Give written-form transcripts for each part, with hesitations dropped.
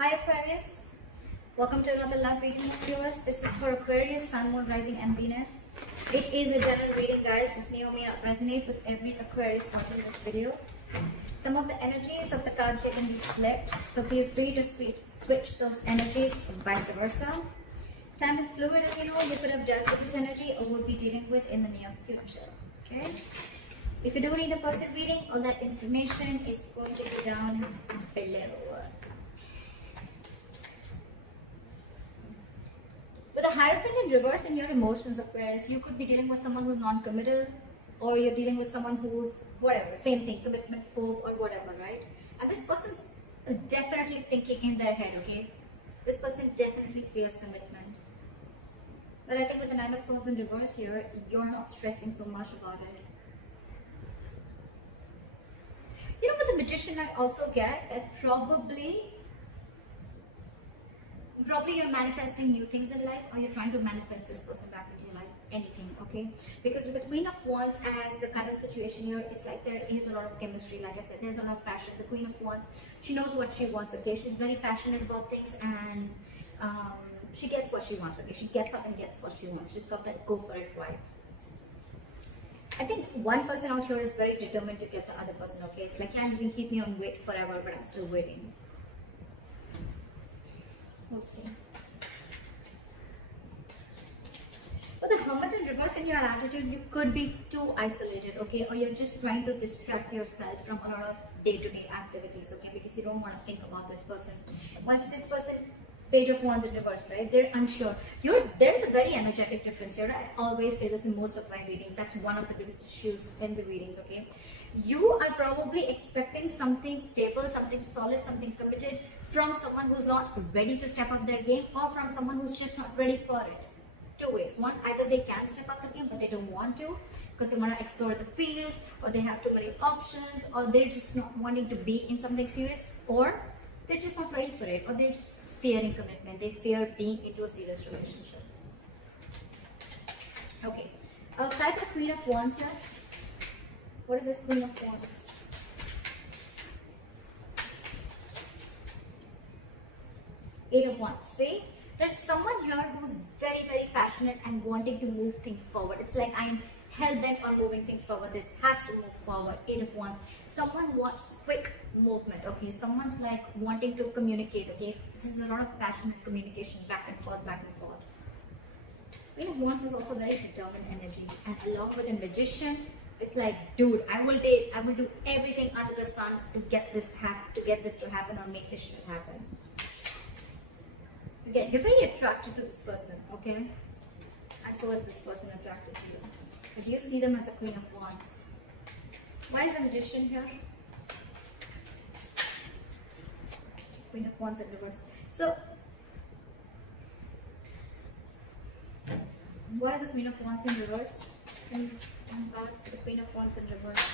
Hi Aquarius, welcome to another love reading of yours. This is for Aquarius, Sun, Moon, Rising and Venus. It is a general reading, guys. This may or may not resonate with every Aquarius watching this video. Some of the energies of the cards here can be flipped, so feel free to switch those energies and vice versa. Time is fluid, as you know. You could have dealt with this energy or would be dealing with in the near future. Okay? If you do need a personal reading, all that information is going to be down below. With a Hierophant in reverse in your emotions, Aquarius, you could be dealing with someone who's non-committal, or you're dealing with someone who's whatever, same thing, commitment phobe or whatever, right? And this person's definitely thinking in their head, okay? This person definitely fears commitment. But I think with the Nine of Swords in reverse here, you're not stressing so much about it. You know, with the Magician, I also get that probably you're manifesting new things in life, or you're trying to manifest this person back into your life, anything, okay? Because with the Queen of Wands as the current situation here, it's like there is a lot of chemistry. Like I said, there's a lot of passion. The Queen of Wands, she knows what she wants, okay? She's very passionate about things, and she gets what she wants, okay? She gets up and gets what she wants. She's got that go for it vibe. I think one person out here is very determined to get the other person, okay? It's like, yeah, you can keep me on wait forever, but I'm still waiting. Let's see. With the Hermit in reverse in your attitude, you could be too isolated, okay? Or you're just trying to distract yourself from a lot of day-to-day activities, okay? Because you don't want to think about this person. Once this person, Page of Wands in reverse, right? They're unsure. There's a very energetic difference here. I always say this in most of my readings. That's one of the biggest issues in the readings, okay? You are probably expecting something stable, something solid, something committed from someone who's not ready to step up their game, or from someone who's just not ready for it. Two ways. One, either they can step up the game, but they don't want to because they want to explore the field, or they have too many options, or they're just not wanting to be in something serious, or they're just not ready for it, or they're just fearing commitment. They fear being into a serious relationship. Okay, I'll try for the Queen of Wands here. What is this Queen of Wands? Eight of Wands. See, there's someone here who's very, very passionate and wanting to move things forward. It's like, I'm hell-bent on moving things forward. This has to move forward. Eight of Wands. Someone wants quick movement, okay? Someone's like wanting to communicate, okay? This is a lot of passionate communication, back and forth, back and forth. Queen of Wands is also very determined energy. And along with a Magician, it's like, dude, I will do everything under the sun to get this to happen, or make this shit happen. Again, you're very attracted to this person, okay? And so is this person attracted to you. But you see them as the Queen of Wands. Why is the Magician here? Queen of Wands in reverse. So, why is the Queen of Wands in reverse? One card for the Queen of Wands in reverse.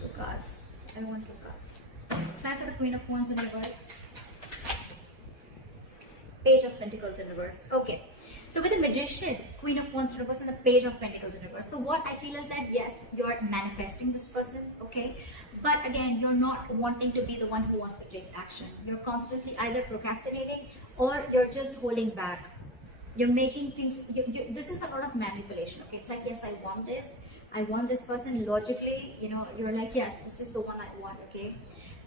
Two cards. I don't want two cards. Try for the Queen of Wands in reverse. Page of Pentacles in reverse. Okay. So with the Magician, Queen of Wands in reverse, and the Page of Pentacles in reverse. So what I feel is that, yes, you're manifesting this person, okay? But again, you're not wanting to be the one who wants to take action. You're constantly either procrastinating, or you're just holding back. You're making things, this is a lot of manipulation, okay? It's like, yes, I want this person. Logically, you know, you're like, yes, this is the one I want, okay?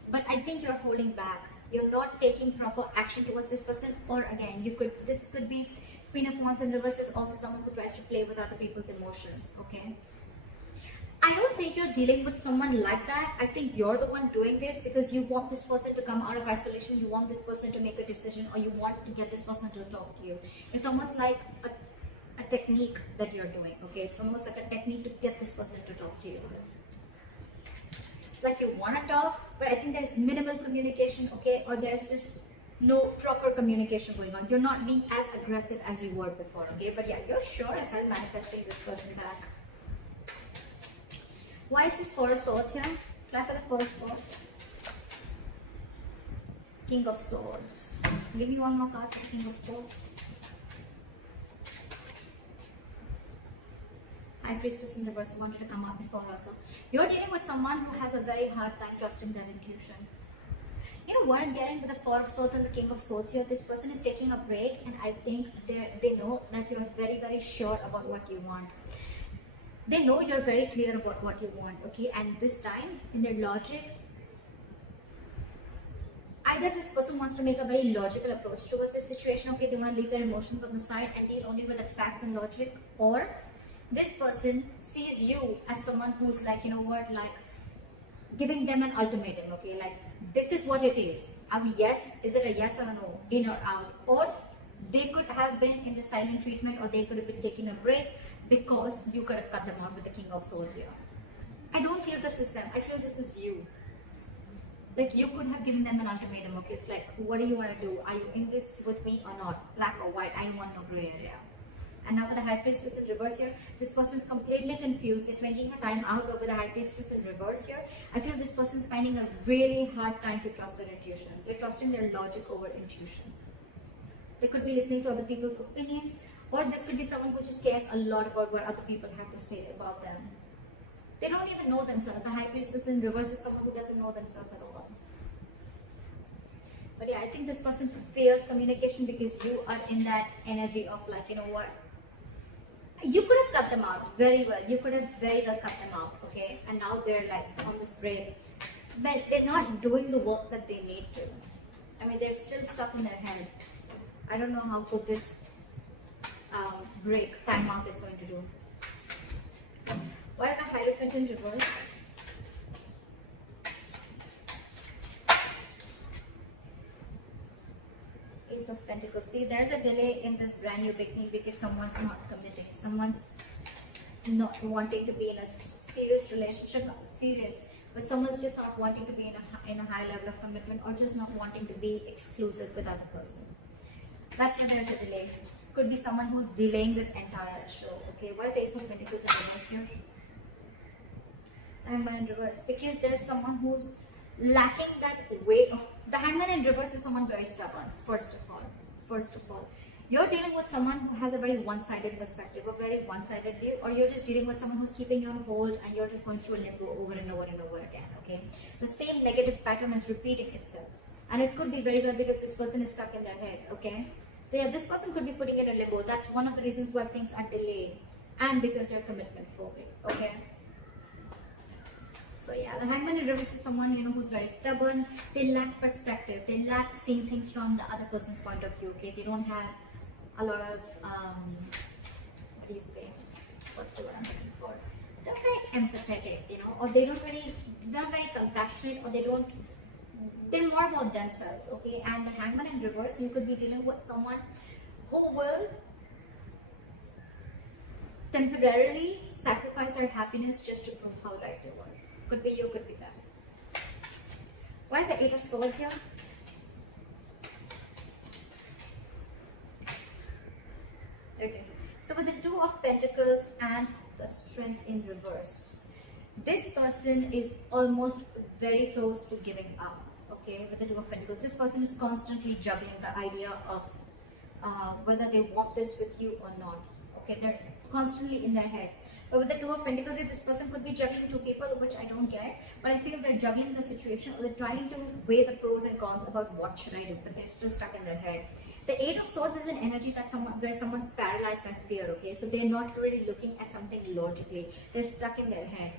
But I think you're holding back. You're not taking proper action towards this person. Or again, this could be Queen of Wands in reverse is also someone who tries to play with other people's emotions, okay? I don't think you're dealing with someone like that. I think you're the one doing this because you want this person to come out of isolation. You want this person to make a decision, or you want to get this person to talk to you. It's almost like a technique that you're doing, okay? It's almost like a technique to get this person to talk to you. Like, you want to talk, but I think there's minimal communication, okay? Or there's just no proper communication going on. You're not being as aggressive as you were before, okay? But yeah, you're sure as hell manifesting this person back. Why is this Four of Swords here? Try for the Four of Swords. King of Swords. Give me one more card for King of Swords. High Priestess in reverse wanted to come up before also. You're dealing with someone who has a very hard time trusting their intuition. You know what I'm getting with the Four of Swords and the King of Swords here? This person is taking a break, and I think they know that you're very, very sure about what you want. They know you're very clear about what you want, okay? And this time, in their logic, either this person wants to make a very logical approach towards this situation, okay? They want to leave their emotions on the side and deal only with the facts and logic, or this person sees you as someone who's like, you know what, like giving them an ultimatum, okay? Like, this is what it is. Yes, is it a yes or a no, in or out? Or they could have been in the silent treatment, or they could have been taking a break because you could have cut them out with the King of Swords here. I don't feel this is them. I feel this is you. Like, you could have given them an ultimatum, okay? It's like, what do you want to do? Are you in this with me or not? Black or white? I don't want no gray area. And now with the High Priestess in reverse here, this person is completely confused. They're drinking her time out, but with the High Priestess in reverse here, I feel this person is finding a really hard time to trust their intuition. They're trusting their logic over intuition. They could be listening to other people's opinions, or this could be someone who just cares a lot about what other people have to say about them. They don't even know themselves. The High Priestess in reverse is someone who doesn't know themselves at all. But yeah, I think this person fears communication because you are in that energy of like, you know what? You could have cut them out very well. You could have very well cut them out, okay? And now they're like on this break. But they're not doing the work that they need to. I mean, they're still stuck in their head. I don't know how good this break, time out is going to do. Why is the Hierophant in reverse? Ace of Pentacles. See, there's a delay in this brand new beginning because someone's not committing. Someone's not wanting to be in a serious relationship, not serious, but someone's just not wanting to be in a high level of commitment, or just not wanting to be exclusive with other person. That's why there's a delay. Could be someone who's delaying this entire show. Okay, why is the Ace of Pentacles in reverse here? Hangman in reverse, because there's someone who's lacking that way of. The Hangman in reverse is someone very stubborn. First of all, you're dealing with someone who has a very one-sided perspective, a very one-sided view, or you're just dealing with someone who's keeping you on hold and you're just going through a limbo over and over and over again. Okay, the same negative pattern is repeating itself, and it could be very well because this person is stuck in their head. Okay, so yeah, this person could be putting in a limbo. That's one of the reasons why things are delayed, and because they're commitment phobic. Okay. So yeah, the Hangman in reverse is someone, you know, who's very stubborn. They lack perspective. They lack seeing things from the other person's point of view. Okay, they don't have a lot of what do you say? What's the word I'm looking for? They're very empathetic, you know, or they're not very compassionate, or they're more about themselves. Okay, and the Hangman in reverse, you could be dealing with someone who will temporarily sacrifice their happiness just to prove how right they were. Could be you, could be them. Why is the Eight of Swords here? Okay, so with the Two of Pentacles and the Strength in reverse, this person is almost very close to giving up. Okay, with the Two of Pentacles, this person is constantly juggling the idea of whether they want this with you or not. Okay, they're constantly in their head. But with the Two of Pentacles, this person could be juggling two people, which I don't get. But I feel they're juggling the situation, or they're trying to weigh the pros and cons about what should I do, but they're still stuck in their head. The Eight of Swords is an energy that where someone's paralyzed by fear. Okay, so they're not really looking at something logically. They're stuck in their head.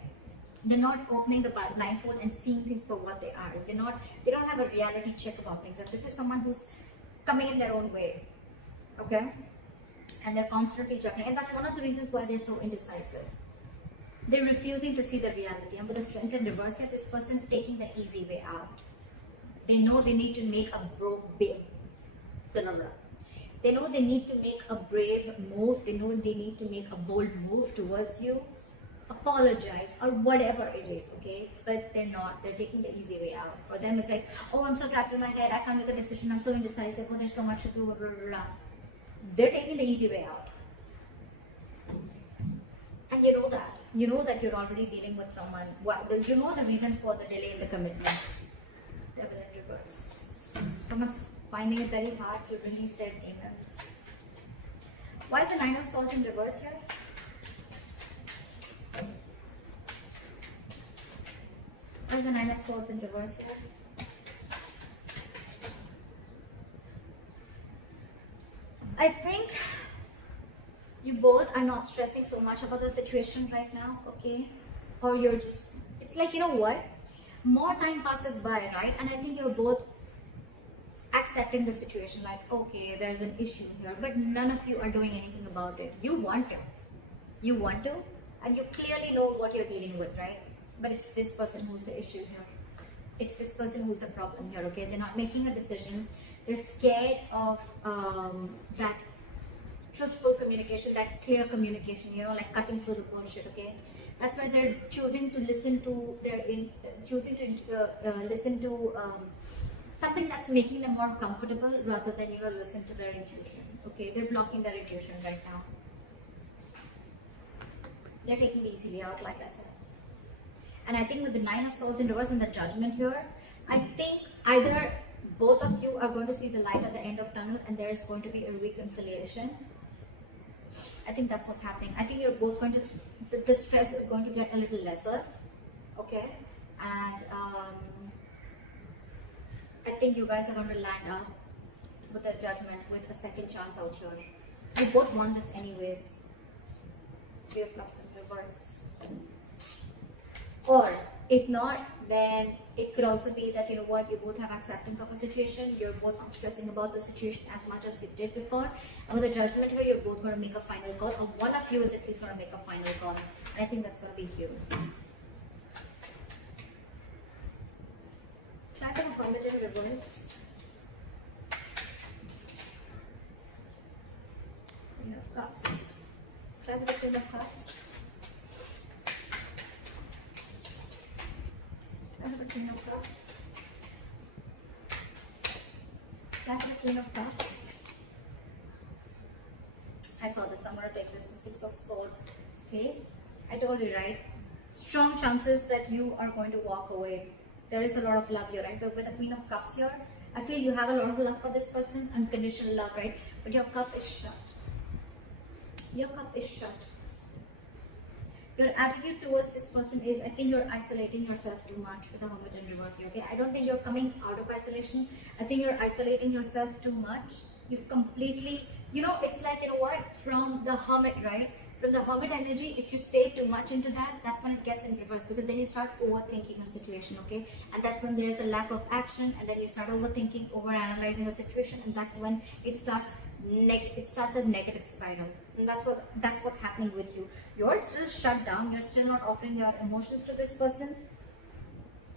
They're not opening the blindfold and seeing things for what they are. They don't have a reality check about things. And this is someone who's coming in their own way. Okay. And they're constantly juggling, and that's one of the reasons why they're so indecisive. They're refusing to see the reality, and with the Strength in reverse here, this person's taking the easy way out. They know they need to make a They know they need to make a brave move. They know they need to make a bold move towards you, apologize, or whatever it is, okay? But they're not. They're taking the easy way out. For them, it's like, oh, I'm so trapped in my head. I can't make a decision. I'm so indecisive. Oh, there's so much to do. Blah, blah, blah. They're taking the easy way out. And you know that. You know that you're already dealing with someone. You know the reason for the delay in the commitment. Devil in reverse. Someone's finding it very hard to release their demons. Why is the Nine of Swords in reverse here? Why is the Nine of Swords in reverse here? both are not stressing so much about the situation right now, okay? Or you're just, it's like, you know what, more time passes by, right? And I think you're both accepting the situation, like, okay, there's an issue here, but none of you are doing anything about it. You want to, and you clearly know what you're dealing with, right? But it's this person who's the issue here. It's this person who's the problem here, okay? They're not making a decision. They're scared of that truthful communication, that clear communication, you know, like cutting through the bullshit, okay? That's why they're choosing to listen to something that's making them more comfortable rather than, you know, listen to their intuition, okay? They're blocking their intuition right now. They're taking the easy way out, like I said. And I think with the Nine of Swords in reverse and the Judgment here, I think either both of you are going to see the light at the end of tunnel and there is going to be a reconciliation. I think that's what's happening. I think you're both going to, the stress is going to get a little lesser, okay? And I think you guys are going to land up with a Judgment, with a second chance out here. You both want this anyways. Three of Cups in reverse. Or if not, then it could also be that, you know what, you both have acceptance of a situation. You're both not stressing about the situation as much as you did before. And with the Judgment here, you're both going to make a final call, or one of you is at least going to make a final call. And I think that's going to be huge. Try to come it in reverse. Queen of Cups. Try with the Queen of Cups. Try with the Queen of Cups. Try with the Queen of Cups. I saw this. I'm going to take this. The Six of Swords. See? I told you, right? Strong chances that you are going to walk away. There is a lot of love here, right? But with the Queen of Cups here, I feel you have a lot of love for this person, unconditional love, right? But your cup is shut. Your cup is shut. Your attitude towards this person is, I think you're isolating yourself too much with the Hermit in reverse here, okay? I don't think you're coming out of isolation. I think you're isolating yourself too much. You've completely, you know, it's like, you know what, from the Hermit, right? From the Hermit energy, if you stay too much into that, that's when it gets in reverse, because then you start overthinking a situation, okay? And that's when there is a lack of action, and then you start overthinking, overanalyzing a situation, and that's when it starts a negative spiral. And that's what's happening with you. You're still shut down. You're still not offering your emotions to this person.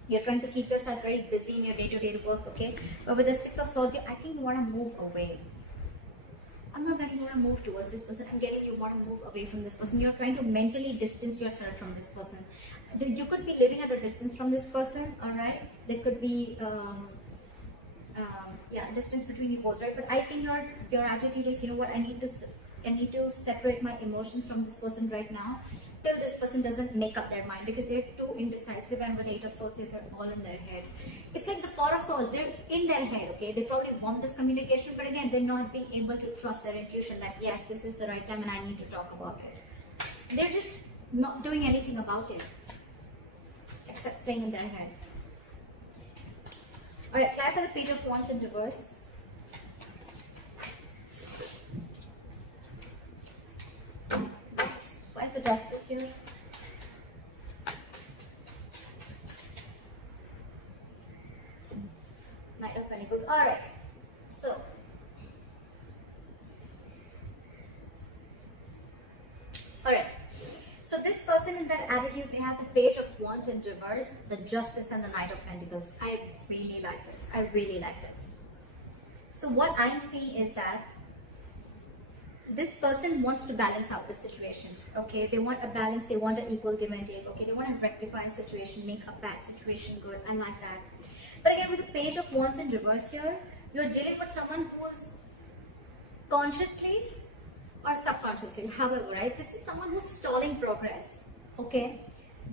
You're trying to keep yourself very busy in your day-to-day work, okay? But with the Six of Swords, I think you want to move away. I'm not getting you want to move towards this person. I'm getting you want to move away from this person. You're trying to mentally distance yourself from this person. You could be living at a distance from this person, all right? There could be distance between you both, right? But I think your attitude is, you know what, I need to separate my emotions from this person right now till this person doesn't make up their mind, because they're too indecisive, and with the Eight of Swords, they're all in their head. It's like the Four of Swords, they're in their head, okay? They probably want this communication, but again, they're not being able to trust their intuition that, yes, this is the right time and I need to talk about it. They're just not doing anything about it, except staying in their head. Alright, try for the Page of Wands in reverse. Why is the Justice here? Knight of Pentacles. Alright, so this person in that attitude, they have the Page of Wands in reverse, the Justice, and the Knight of Pentacles. I really like this. I really like this. So what I'm seeing is that this person wants to balance out the situation, okay? They want a balance, they want an equal give and take, okay? They want to rectify a situation, make a bad situation good. I like that. But again, with the Page of Wands in reverse here, you're dealing with someone who is consciously or subconsciously, however, right? This is someone who's stalling progress, okay?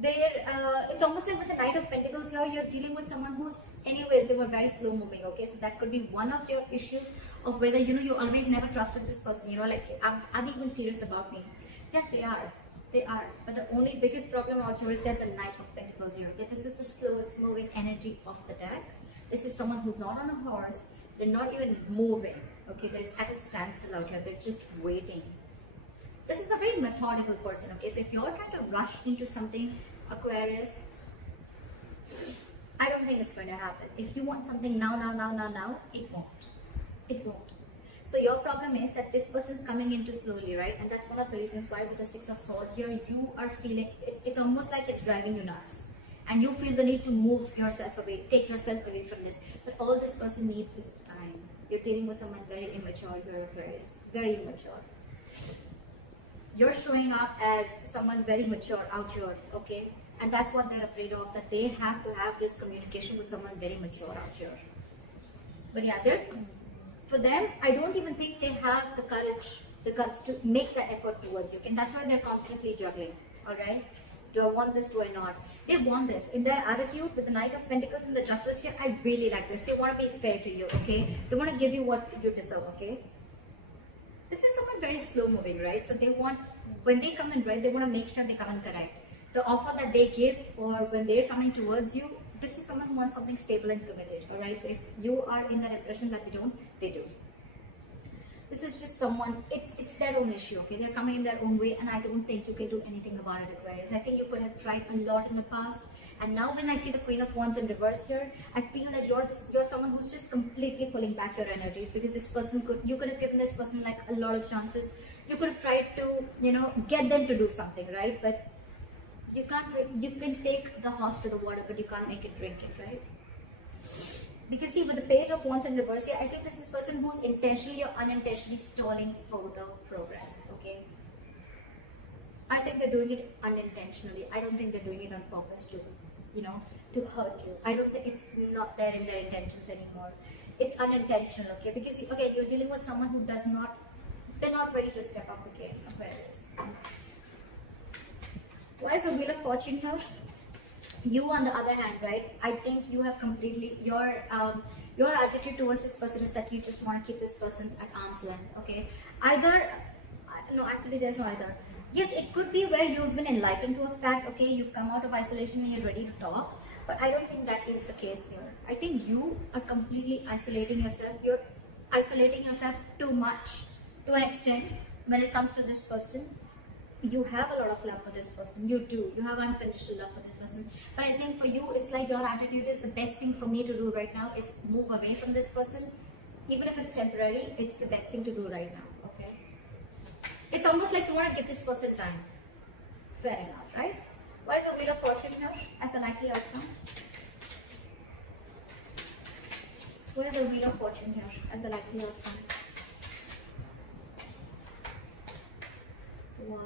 It's almost like with the Knight of Pentacles here, you're dealing with someone who's, anyways, they were very slow moving, okay? So that could be one of your issues of whether, you know, you always never trusted this person, you know, like, are they even serious about me? Yes, they are. They are. But the only biggest problem out here is that the Knight of Pentacles here, okay? This is the slowest moving energy of the deck. This is someone who's not on a horse. They're not even moving, okay? They're at a standstill out here. They're just waiting. This is a very methodical person, okay? So if you're trying to rush into something, Aquarius, I don't think it's going to happen. If you want something now, it won't. It won't. So your problem is that this person's coming into slowly, right? And that's one of the reasons why with the Six of Swords here, you are feeling, it's almost like it's driving you nuts. And you feel the need to move yourself away, take yourself away from this. But all this person needs is time. You're dealing with someone very immature here, Aquarius. Very immature. You're showing up as someone very mature out here, okay? And that's what they're afraid of, that they have to have this communication with someone very mature out here. But yeah, for them, I don't even think they have the courage, the guts to make that effort towards you. And that's why they're constantly juggling, alright? Do I want this? Do I not? They want this. In their attitude with the Knight of Pentacles and the Justice here, I really like this. They want to be fair to you, okay? They want to give you what you deserve, okay? This is someone very slow moving, right? So they want, when they come in red, they want to make sure they come in correct. The offer that they give, or when they're coming towards you, this is someone who wants something stable and committed, alright? So if you are in that impression that they don't, they do. This is just someone, it's their own issue, okay? They're coming in their own way, and I don't think you can do anything about it, Aquarius. I think you could have tried a lot in the past, and now when I see the Queen of Wands in reverse here, I feel that you're someone who's just completely pulling back your energies, because this person you could have given this person like a lot of chances. You could have tried to, you know, get them to do something, right? But you can take the horse to the water, but you can't make it drink it, right? Because see, with the Page of Wands in reverse here, I think this is a person who's intentionally or unintentionally stalling further progress, okay? I think they're doing it unintentionally. I don't think they're doing it on purpose to, you know, to hurt you. I don't think it's not there in their intentions anymore. It's unintentional, okay? Because, again, you're dealing with someone who does not, they're not ready to step up the game, Aquarius. Why is the Wheel of Fortune here? You, on the other hand, right, I think you have completely, your attitude towards this person is that you just want to keep this person at arm's length, okay? Either, no, actually there's no either. Yes, it could be where you've been enlightened to a fact, okay, you've come out of isolation and you're ready to talk, but I don't think that is the case here. I think you are completely isolating yourself. You're isolating yourself too much, to an extent, when it comes to this person. You have a lot of love for this person. You do. You have unconditional love for this person. But I think for you, it's like your attitude is the best thing for me to do right now is move away from this person. Even if it's temporary, it's the best thing to do right now. Okay? It's almost like you want to give this person time. Fair enough, right? Why is the Wheel of Fortune here as the likely outcome? Where's the Wheel of Fortune here as the likely outcome? Wow.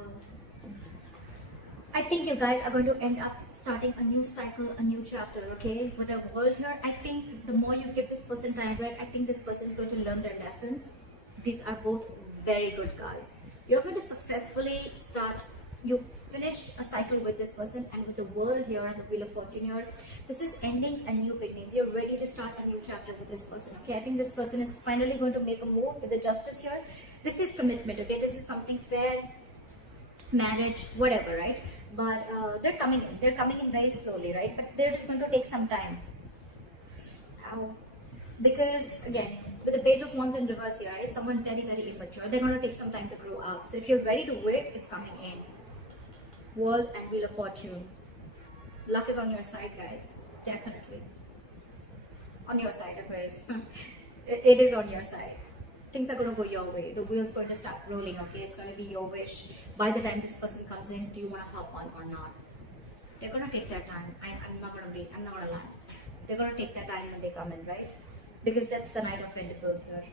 I think you guys are going to end up starting a new cycle, a new chapter, okay? With the world here, I think the more you give this person time, right, I think this person is going to learn their lessons. These are both very good cards. You're going to successfully start, you finished a cycle with this person, and with the world here and the Wheel of Fortune here, this is endings and new beginnings. You're ready to start a new chapter with this person, okay? I think this person is finally going to make a move with the Justice here. This is commitment, okay? This is something fair, marriage, whatever, right? But they're coming in very slowly, right? But they're just going to take some time. Because again, with the Page of Wands in reverse here, right? Someone very, very immature. They're going to take some time to grow up. So if you're ready to wait, it's coming in. World and Wheel of Fortune. Luck is on your side, guys. Definitely. On your side, Aquarius. It is on your side. Things are going to go your way. The wheel's going to start rolling, okay? It's going to be your wish. By the time this person comes in, do you want to hop on or not? They're going to take their time. I'm not going to lie. They're going to take their time when they come in, right? Because that's the Knight of Pentacles here.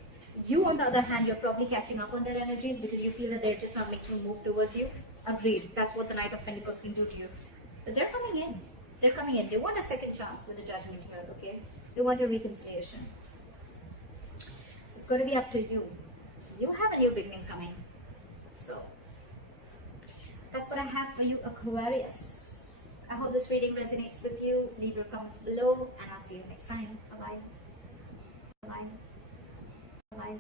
You, on the other hand, you're probably catching up on their energies because you feel that they're just not making a move towards you. Agreed. That's what the Knight of Pentacles can do to you. But they're coming in. They're coming in. They want a second chance with the Judgment here, okay? They want a reconciliation. It's going to be up to you. You have a new beginning coming. So, that's what I have for you, Aquarius. I hope this reading resonates with you. Leave your comments below, and I'll see you next time. Bye-bye. Bye-bye. Bye-bye.